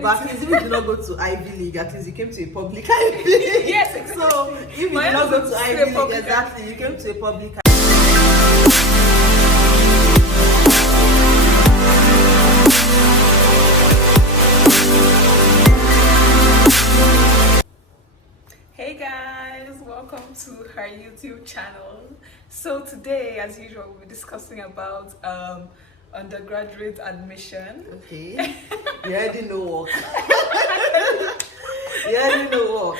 But at least if you did not go to Ivy League, at least you came to a public Ivy League. Yes, exactly. So if you did not go to Ivy League, exactly, you came to a public. Hey guys, welcome to her YouTube channel. So today, as usual, we'll be discussing about undergraduate admission. Okay. You already know what. You already know what.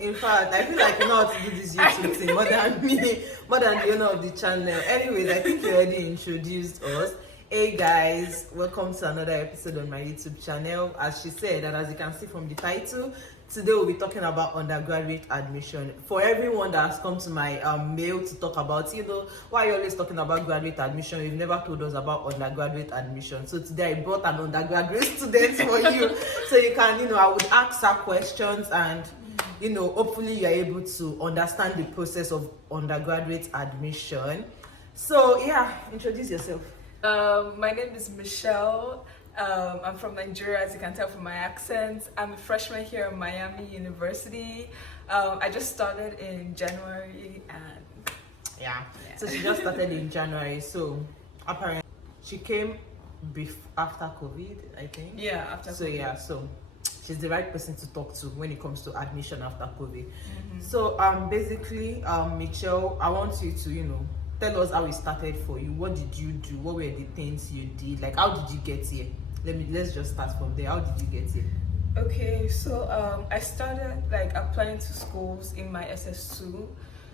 In fact, I feel like you know how to do this YouTube thing more than me, more than the owner of the channel. Anyways, I think you already introduced us. Hey guys, welcome to another episode on my YouTube channel. As she said, and as you can see from the title, today we'll be talking about undergraduate admission. For everyone that has come to my mail to talk about, why are you always talking about graduate admission? You've never told us about undergraduate admission. So today I brought an undergraduate student for you. So you can, I would ask her questions and, hopefully you're able to understand the process of undergraduate admission. So yeah, introduce yourself. My name is Michelle. I'm from Nigeria, as you can tell from my accent. I'm a freshman here at Miami University. I just started in January and yeah. So she just started in January. So apparently she came after COVID, I think. Yeah, after so COVID. Yeah, so she's the right person to talk to when it comes to admission after COVID. Mm-hmm. So basically, Michelle, I want you to tell us how it started for you. What did you do? What were the things you did? Like, how did you get here? Let's just start from there. How did you get here? Okay, so I started applying to schools in my SS2.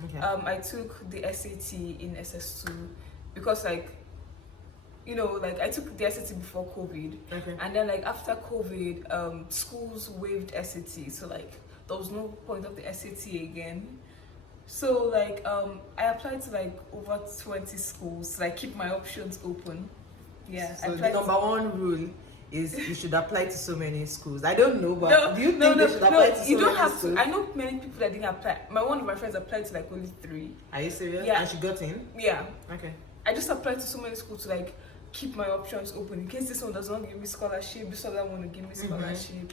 Okay. I took the SAT in SS2 because I took the SAT before COVID. Okay. And then after COVID, schools waived SAT, so there was no point of the SAT again. So I applied to over 20 schools to keep my options open. Yeah. So the number one rule is you should apply to so many schools. I don't know, but do you think they should apply to so many schools? You don't have to. I know many people that didn't apply. One of my friends applied to only 3. Are you serious? Yeah. And she got in? Yeah. Okay. I just applied to so many schools to keep my options open in case this one does not give me scholarship, this other one will give me scholarship,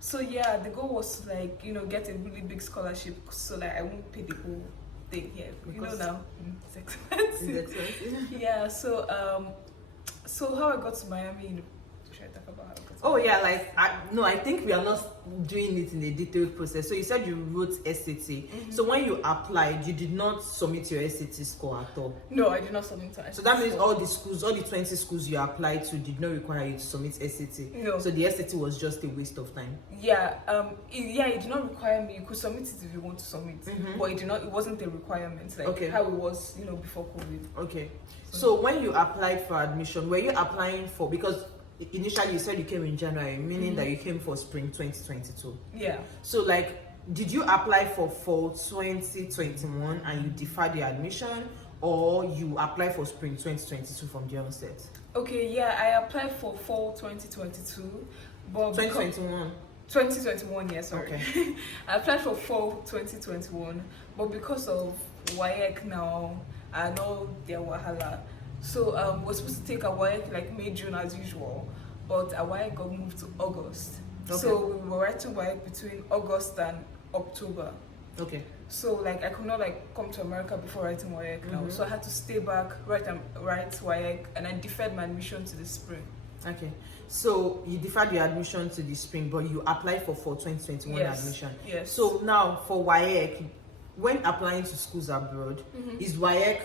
So yeah, the goal was to get a really big scholarship so that I won't pay the whole thing here. Because Now it's expensive. It's expensive. Yeah. So how I got to Miami? Should I talk about how I got to Oh Miami? yeah, I think we are not doing it in a detailed process. So you said you wrote SAT. So when you applied, you did not submit your SAT score at all. No, I did not submit to SAT. So that means all the 20 schools you applied to did not require you to submit SAT. No. So the SAT was just a waste of time. Yeah. It did not require me. You could submit it if you want to submit, but it did not. It wasn't a requirement how it was, before COVID. Okay. So when you applied for admission, were you applying for, because initially you said you came in January, meaning that you came for spring 2022. Yeah. So did you apply for fall 2021 and you deferred your admission, or you applied for spring 2022 from the onset? Okay, yeah, I applied for fall 2022, but 2021. 2021, yeah, sorry. Okay. I applied for fall 2021, but because of WAEC now, I know their wahala. So we're supposed to take a WAEC May, June as usual, but a WAEC got moved to August. Okay. So we were writing WAEC between August and October. Okay. So I could not come to America before writing WAEC now. So I had to stay back, write WAEC, and I deferred my admission to the spring. Okay. So you deferred your admission to the spring, but you applied for fall 2021 admission. Yes. So now for WAEC, when applying to schools abroad, is WAEC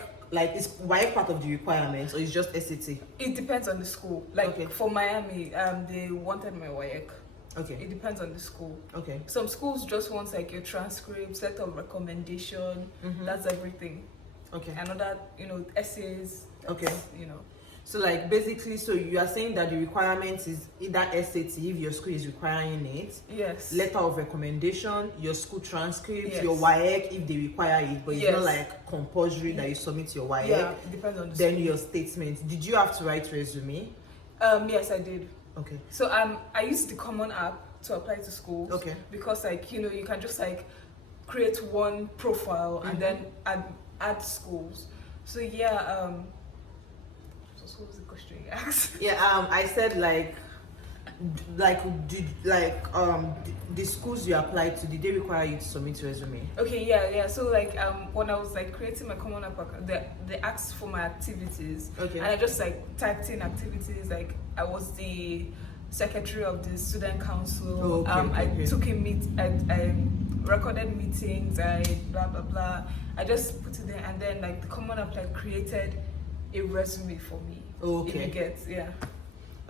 is WAEC part of the requirements, or is just SAT? It depends on the school. For Miami, they wanted my WAEC. Okay. It depends on the school. Okay. Some schools just want your transcript, letter of recommendation. That's everything. Okay. And other, essays. Okay. So basically, so you are saying that the requirement is either SAT if your school is requiring it. Yes. Letter of recommendation, your school transcript, yes. your WAEC if they require it, but it's not compulsory that you submit your WAEC. Yeah, it depends on the then school. Your statement. Did you have to write resume? Yes, I did. Okay. So I used the Common app to apply to schools. Okay. Because you can just create one profile and then add schools. So yeah, So what was the question you asked? Yeah, I said the schools you applied to, did they require you to submit resume? Okay, yeah. So like when I was like creating my common app account, they asked for my activities. Okay. And I just like typed in activities. Like I was the secretary of the student council. Oh, okay, I took a I recorded meetings. I blah blah blah. I just put it there, and then like the common app like created a resume for me. Okay. If you get, yeah.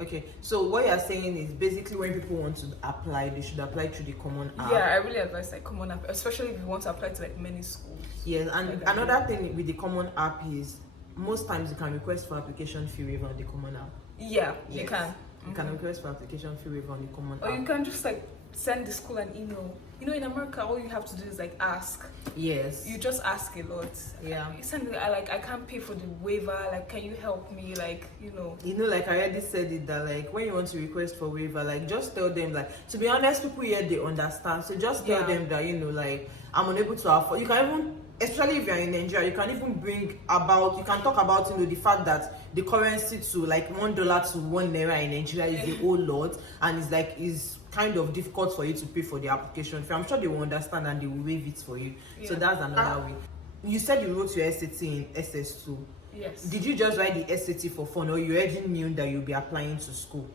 Okay, so what you're saying is basically when people want to apply, they should apply through the common app. Yeah, I really advise like common app, especially if you want to apply to like many schools. Yes, and like another thing with the common app is most times you can request for application fee waiver on the common app. Yeah, Yes. you can. You can request for application fee waiver on the common Or app. you can just like send the school an email. You know, in America, all you have to do is like ask. Yes. You just ask a lot. Yeah. You send it, I can't pay for the waiver. Like, can you help me? Like, you know. You know, like I already said it, that like when you want to request for waiver, like just tell them, like, to be honest, people here they understand. So just tell them that, you know, like I'm unable to afford. You can even, especially if you're in Nigeria, you can even you can talk about, you know, the fact that the currency to like $1 to £1 in Nigeria is a whole lot, and it's like is kind of difficult for you to pay for the application fee. I'm sure they will understand and they will waive it for you. Yeah. So that's another way. You said you wrote your SAT in SS2. Yes. Did you just write the SAT for fun, or you already knew that you'll be applying to school?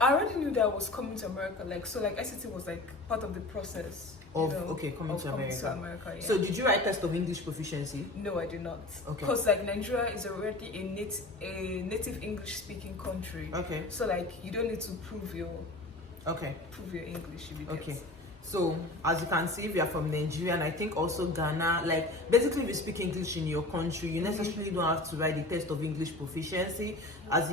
I already knew that I was coming to America. Like, so like SAT was like part of the process Of, you know, coming to America. Yeah. So did you write test of English proficiency? No, I did not. Okay. Because like Nigeria is already a native English speaking country. Okay. So like you don't need to prove your English. If you get. Okay. So as you can see, if you are from Nigeria, and I think also Ghana, like basically if you speak English in your country, you necessarily don't have to write the test of English proficiency. As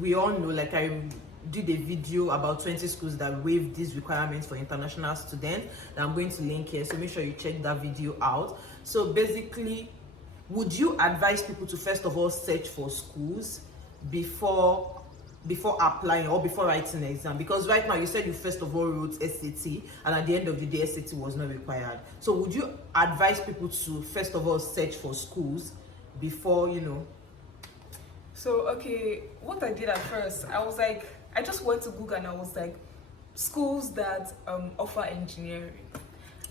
we all know, like I did a video about 20 schools that waive these requirements for international students that I'm going to link here, so make sure you check that video out. So basically, would you advise people to first of all search for schools before applying or before writing an exam? Because right now you said you first of all wrote SAT, and at the end of the day SAT was not required. So would you advise people to first of all search for schools before, you know? So okay, what I did at first, I just went to Google and I was like, schools that offer engineering.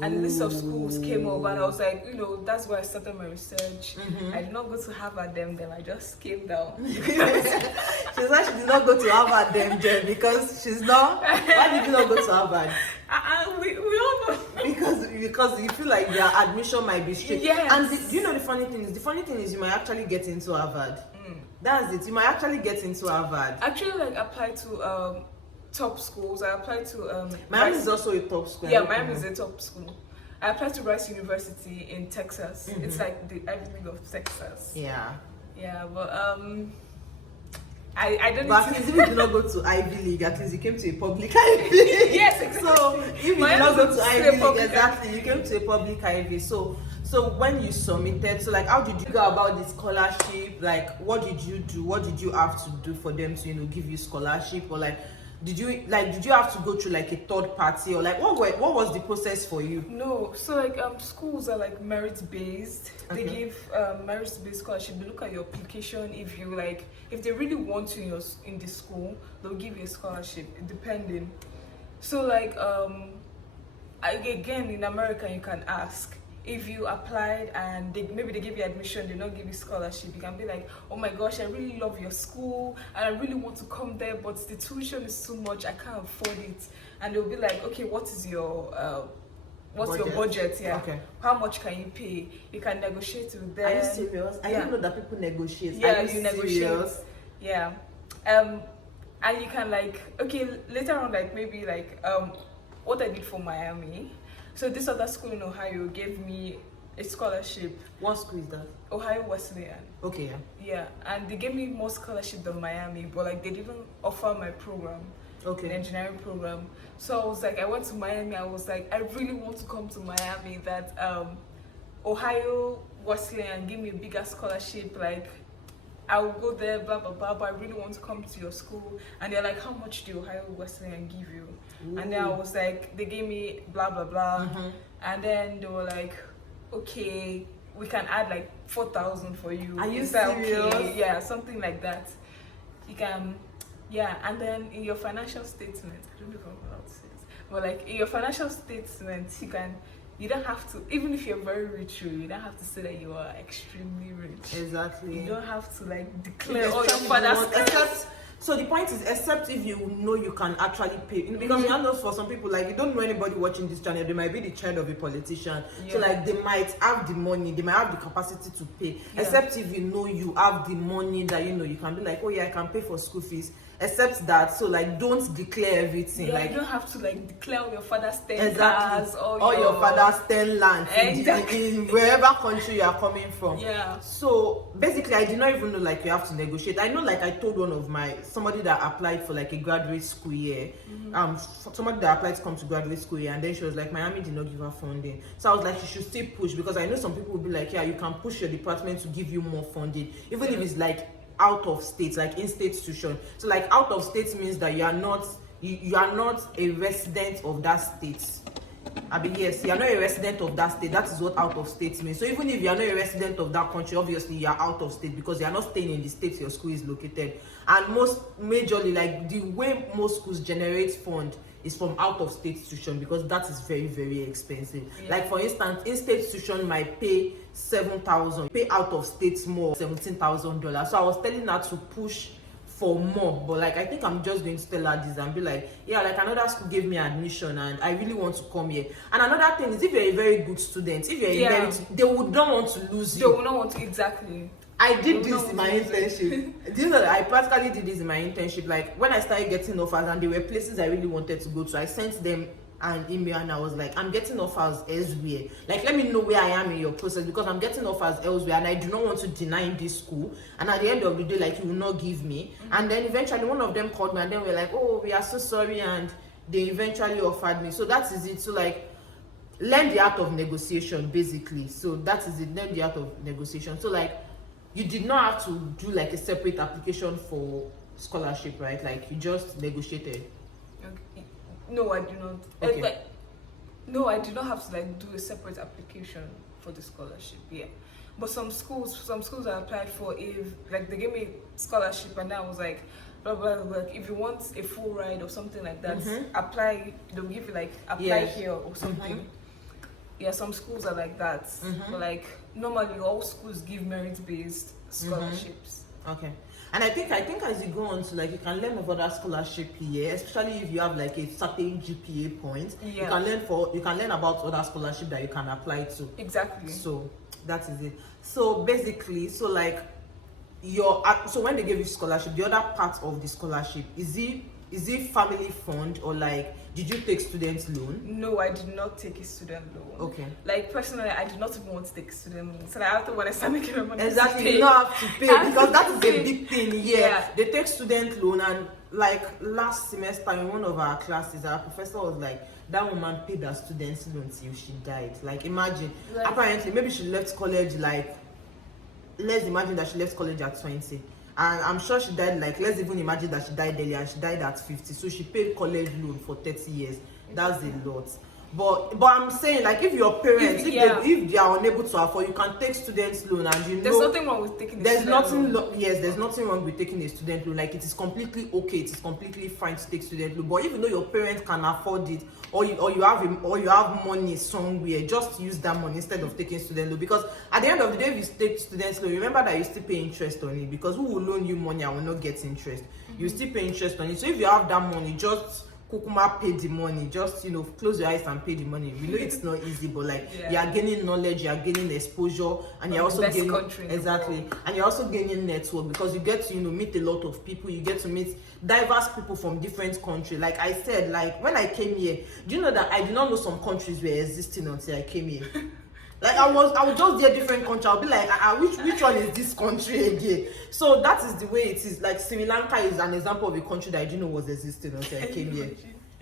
And a list of schools came up, and I was like, you know, that's where I started my research. I did not go to Harvard then I just came down. She said she did not go to Harvard then, Jen, because she's not. Why did you not go to Harvard? We all know. Because you feel like their admission might be strict. Yes. And do you know the funny thing is? The funny thing is you might actually get into Harvard. That's it. You might actually get into Harvard. Actually, like apply to top schools. I applied to Miami is also a top school. Yeah, Miami is a top school. I applied to Rice University in Texas. It's like the Ivy League of Texas. Yeah. Yeah, but I don't. But at least if you did not go to Ivy League, at least you came to a public Ivy League. Yes, exactly. So if you did not go to Ivy League, exactly, you came to a public Ivy. So when you submitted, so like how did you go about the scholarship? Like what did you do? What did you have to do for them to, you know, give you scholarship? Or like did you have to go through like a third party, or like what was the process for you? No, so like schools are like merit based. They give merit based scholarship. They look at your application. If they really want you in the school, they'll give you a scholarship depending. So like again in America you can ask. If you applied and maybe they give you admission, they don't give you scholarship, you can be like, oh my gosh, I really love your school and I really want to come there, but the tuition is too much, I can't afford it. And they'll be like, okay, what is your your budget? Yeah. Okay. How much can you pay? You can negotiate with them. Are you serious? I didn't know that people negotiate. Yeah, you negotiate. Yeah. And you can later on maybe what I did for Miami. So this other school in Ohio gave me a scholarship. What school is that? Ohio Wesleyan. Okay, yeah. Yeah, and they gave me more scholarship than Miami, but they didn't offer my program. Okay. The engineering program. So I was like, I went to Miami. I was like, I really want to come to Miami. That Ohio Wesleyan gave me a bigger scholarship. I will go there, blah blah blah. But I really want to come to your school. And they're like, how much do Ohio Wesleyan give you? Ooh. And then I was like, they gave me blah blah blah. And then they were like, okay, we can add 4,000 for you. Are you serious? Okay? Yeah, something like that. You can. Yeah, and then in your financial statement, I don't know if I'm allowed to say this, but like in your financial statement, you don't have to, even if you're very rich, you don't have to say that you are extremely rich. Exactly. You don't have to like declare If all your especially father's except so the point is, except if you know you can actually pay, because you know for some people, like, you don't know anybody watching this channel, they might be the child of a politician, so like they might have the money, they might have the capacity to pay, except if you know you have the money that you know you can be like, oh yeah, I can pay for school fees, except that. So like, don't declare everything. Yeah, like, you don't have to like declare all your father's 10 exactly cars, all your father's 10 lands Exactly. in wherever country you are coming from. Yeah. So basically, I did not even know like you have to negotiate. I know, like, I told one of somebody that applied for like a graduate school year, somebody that applied to come to graduate school year, and then she was like, Miami did not give her funding. So I was like, she should still push, because I know some people will be like, yeah, you can push your department to give you more funding, even if it's like out of state, like in-state tuition. So like, out of state means that you are not a resident of that state. Yes, you are not a resident of that state. That is what out of state means. So even if you are not a resident of that country, obviously you are out of state, because you are not staying in the state your school is located. And majorly, like, the way most schools generate fund is from out of state tuition, because that is very, very expensive. Like, for instance, in-state tuition might pay 7,000, pay out of state more, $17,000. So I was telling her to push for more, but like, I think I'm just going to tell her this and be like, yeah, like, another school gave me admission and I really want to come here. And another thing is, if you're a very good student, if you're a merit, they would not want to lose you. They would not want to, exactly. I did this in my internship. Do you know that I practically did this in my internship? Like, when I started getting offers and there were places I really wanted to go to, I sent them an email and I was like, I'm getting offers elsewhere. Like, let me know where I am in your process, because I'm getting offers elsewhere and I do not want to deny this school. And at the end of the day, like, you will not give me. And then eventually one of them called me and then we're like, oh, we are so sorry, and they eventually offered me. So that is it. So like, learn the art of negotiation, basically. So that is it. Learn the art of negotiation. So like, you did not have to do like a separate application for scholarship, right? Like, you just negotiated. Okay. No, I do not. Okay. No, I do not have to like do a separate application for the scholarship. Yeah, but some schools I applied for, if like they gave me scholarship and then I was like, blah blah blah. If you want a full ride or something like that, apply. They'll give you like apply here or something. Yeah, some schools are like that. But like, normally all schools give merit-based scholarships. Okay. And I think as you go on to, like, you can learn about that scholarship here, especially if you have like a certain GPA point. You can learn about other scholarship that you can apply to. Exactly. So that is it. So basically, so like, so when they give you scholarship, the other part of the scholarship, is it family fund, or like, did you take student loan? No, I did not take a student loan. Okay. Like, personally, I did not even want to take a student loan. So I thought when I start making money, exactly, you don't have to pay, because that is a big thing. Yeah, they take student loan. And like, last semester in one of our classes, our professor was like, that woman paid her student loan till she died. Like, imagine, like, apparently maybe she left college, like, let's imagine that she left college at 20. And I'm sure she died, like, let's even imagine that she died earlier and she died at 50. So she paid college loan for 30 years. That's a lot. But I'm saying, like, if your parents, if they are unable to afford, you can take student loan, and there's nothing wrong with taking there's nothing wrong with taking a student loan. Like, it is completely okay, it is completely fine to take student loan. But even though your parents can afford it, or you have money somewhere, just use that money instead of taking student loan. Because at the end of the day, if you take student loan, remember that you still pay interest on it, because who will loan you money and will not get interest? You still pay interest on it. So if you have that money, just kukuma pay the money, just close your eyes and pay the money. We know it's not easy, but like, you are gaining knowledge, you are gaining exposure, and you're also gaining and you're also gaining network, because you get to meet a lot of people. You get to meet diverse people from different countries. Like I said, like, when I came here, do you know that I did not know some countries were existing until I came here? Like, I would just hear different country. I'll be like, which one is this country again? So that is the way it is. Like, Sri Lanka is an example of a country that I didn't know was existing until I came here.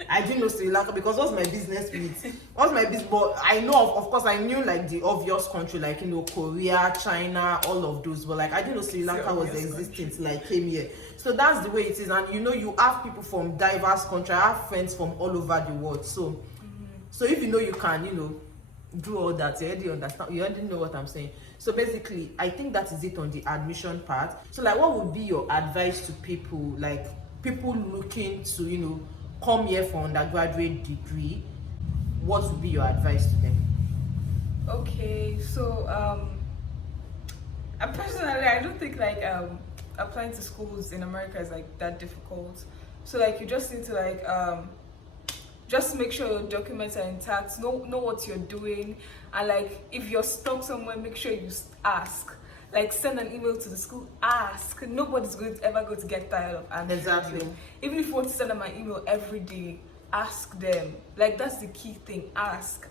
I didn't know Sri Lanka, because what's my business with? But I know, of course, I knew like the obvious country, like, Korea, China, all of those. But like, I didn't know Sri Lanka was existing till I came here. So that's the way it is. And you have people from diverse countries. I have friends from all over the world. So if you can, do all that, you already understand, you already know what I'm saying. So basically, I think that is it on the admission part. So like, what would be your advice to people, like, people looking to, come here for undergraduate degree, what would be your advice to them? Okay, so personally, I don't think like applying to schools in America is like that difficult. So like you just need to like just make sure your documents are intact, know what you're doing, and like if you're stuck somewhere, make sure you ask. Like send an email to the school, ask. Nobody's ever going to get tired of answering Exactly. you. Even if you want to send them an email every day, ask them. Like that's the key thing. Ask.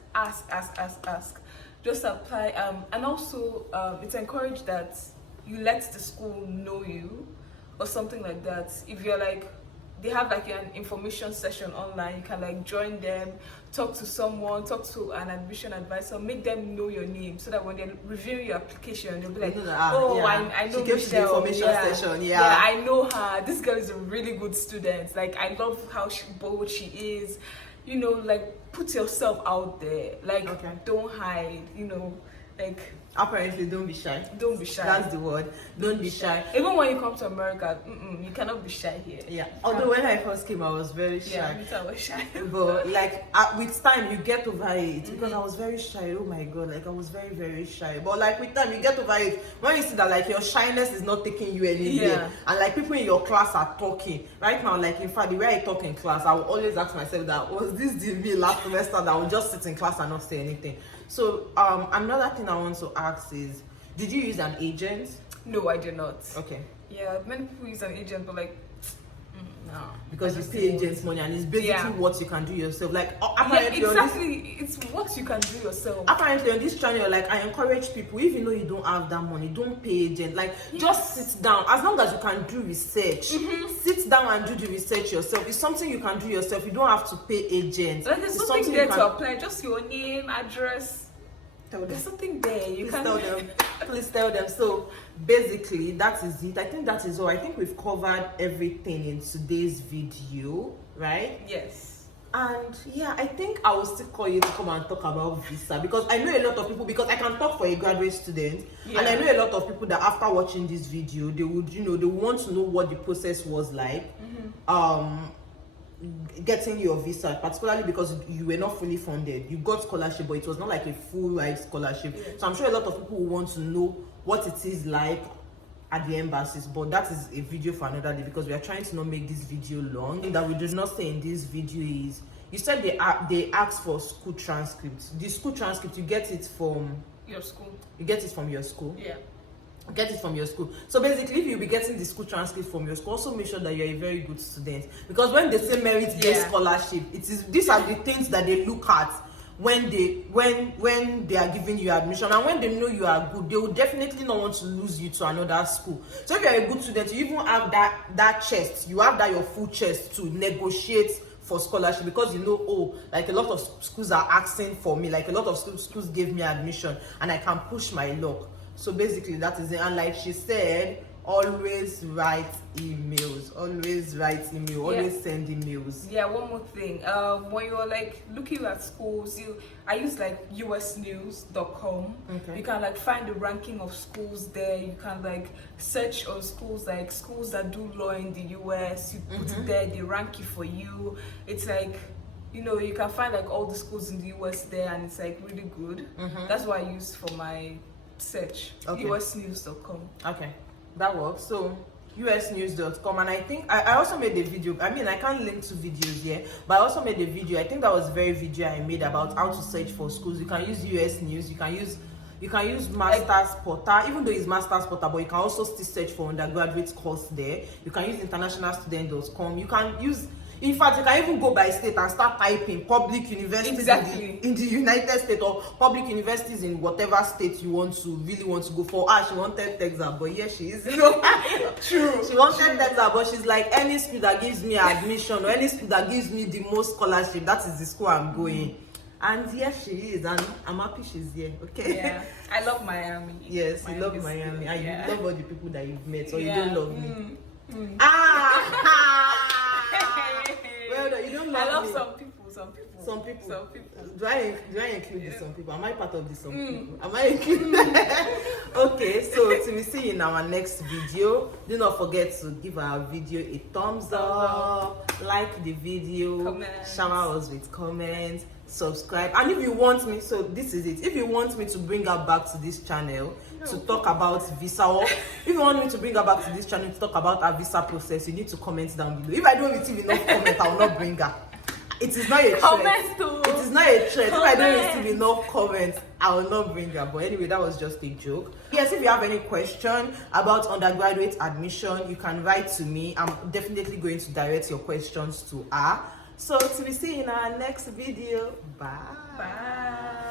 Just apply. And also it's encouraged that you let the school know you or something like that. If you're like, they have like an information session online, you can like join them, talk to someone, talk to an admission advisor, make them know your name so that when they're reviewing your application, they'll be like, oh, yeah. I know she came to the Michelle. information session. Yeah, I know her. This girl is a really good student. Like I love how bold she is. Like put yourself out there. Like don't hide. Like apparently don't be shy. Don't be shy. That's the word. Don't be shy. Even when you come to America, you cannot be shy here. Yeah. Although when I first came, I was very shy. Yeah, me too, I was shy. But like with time, you get over it. Because I was very shy. Oh my god, like I was very, very shy. But like with time, you get over it. When you see that like your shyness is not taking you anywhere, and like people in your class are talking. Right now, like in fact, the way I talk in class, I will always ask myself that, was this the me last semester that I would just sit in class and not say anything? So another thing I want to ask is, did you use an agent? No, I did not. Okay. Yeah, many people use an agent, but like, no. Because you pay agents money, and it's basically what you can do yourself. Like apparently it's what you can do yourself. Apparently on this channel, like I encourage people, if you know you don't have that money, don't pay agent. Like just sit down. As long as you can do research, sit down and do the research yourself. It's something you can do yourself. You don't have to pay agents. Like there's something there to apply. Just your name, address. There's something there. Please tell them. Please tell them. So basically, that is it. I think that is all. I think we've covered everything in today's video, right? Yes. And yeah, I think I will still call you to come and talk about visa, because I know a lot of people, because I can talk for a graduate student, and I know a lot of people that after watching this video, they would, they want to know what the process was like. Getting your visa, particularly because you were not fully funded. You got scholarship, but it was not like a full life scholarship. So I'm sure a lot of people will want to know what it is like at the embassies, but that is a video for another day, because we are trying to not make this video long. And that we do not say in this video is, you said they ask for school transcripts. The school transcript, you get it from your school. You get it from your school. Yeah. Get it from your school. So basically, if you'll be getting the school transcript from your school, also make sure that you're a very good student, because when they say merit-based scholarship, these are the things that they look at when they are giving you admission, and when they know you are good, they will definitely not want to lose you to another school. So if you're a good student, you even have that chest, you have that your full chest to negotiate for scholarship, because like a lot of schools are asking for me, like a lot of schools gave me admission, and I can push my luck. So basically that is it. And like she said, always write emails, always send emails. Yeah, one more thing. When you're like looking at schools, I use like usnews.com. You can like find the ranking of schools there. You can like search on schools, like schools that do law in the US. You put it there, they rank it for you. It's like, you can find like all the schools in the US there, and it's like really good. That's what I use for my search. usnews.com. Okay, that works. So usnews.com, and I think I also made a video. I mean, I can't link to videos here, but I also made a video. I think that was the very video I made about how to search for schools. You can use US News, you can use Masters Portal, even though it's Masters Portal, but you can also still search for undergraduate course there. You can use internationalstudent.com. You can use, in fact, you can even go by state and start typing public universities in the United States, or public universities in whatever state you really want to go for. She wanted Texas, but here she is. True. She wanted Texas, but she's like, any school that gives me admission, or any school that gives me the most scholarship, that is the school I'm going. And here she is, and I'm happy she's here. Okay. Yeah, I love Miami. Yes, you love Miami, and you love all the people that you've met, or you don't love me. Well, no, you don't love me. I love some people, some people. Some people. Some people. Do I include the some people? Am I part of the some people? Am I included? Okay, so till we see you in our next video. Do not forget to give our video a thumbs up, like the video, Comments. shower us with comments, subscribe. And if you want me, so this is it. If you want me to bring her back to this channel to talk about visa, or if you want me to bring her back to this channel to talk about our visa process, you need to comment down below. If I don't receive enough comment, I will not bring her. It is not a threat. It is not a threat. If I don't receive enough comments, I will not bring her. But anyway, that was just a joke. Yes, if you have any question about undergraduate admission, you can write to me. I'm definitely going to direct your questions to her. So till we see you in our next video. Bye. Bye.